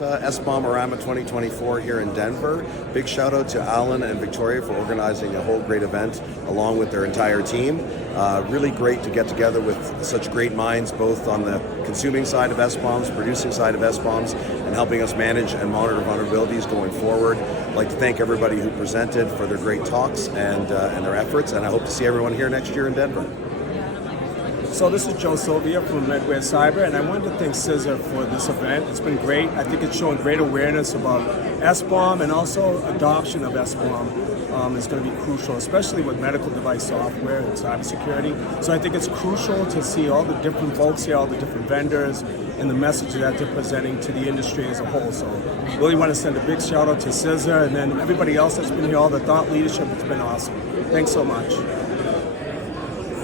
CISA SBOM-a-Rama 2024 here in Denver. Big shout out to Alan and Victoria for organizing a whole great event along with their entire team. Really great to get together with such great minds, both on the consuming side of SBOMs, producing side of SBOMs, and helping us manage and monitor vulnerabilities going forward. I'd like to thank everybody who presented for their great talks and their efforts, and I hope to see everyone here next year in Denver. So this is Joe Sylvia from Redware Cyber, and I wanted to thank CISA for this event. It's been great. I think it's showing great awareness about SBOM, and also adoption of SBOM is going to be crucial, especially with medical device software and cybersecurity. So I think it's crucial to see all the different folks here, all the different vendors, and the message that they're presenting to the industry as a whole. So really want to send a big shout out to CISA, and then everybody else that's been here, all the thought leadership. It's been awesome. Thanks so much.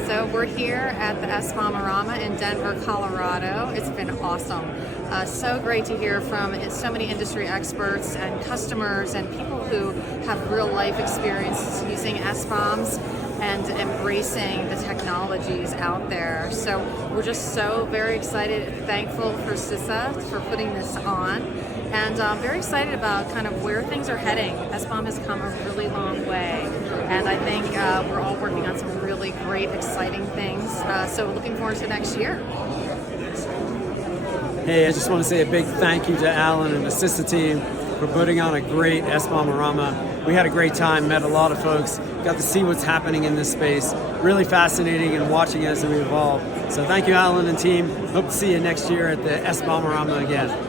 So we're here at the SBOM-a-Rama in Denver, Colorado. It's been awesome. So great to hear from so many industry experts and customers and people who have real life experiences using SBOMs and embracing the technologies out there. So we're just so very excited, thankful for CISA for putting this on, and very excited about kind of where things are heading. SBOM has come a really long way, and I think we're all working on some really great, exciting things. So looking forward to next year. Hey, I just want to say a big thank you to Alan and the CISA team for putting on a great SBOM-a-Rama. We had a great time, met a lot of folks, got to see what's happening in this space. Really fascinating and watching as we evolve. So thank you, Alan and team. Hope to see you next year at the SBOM-a-Rama again.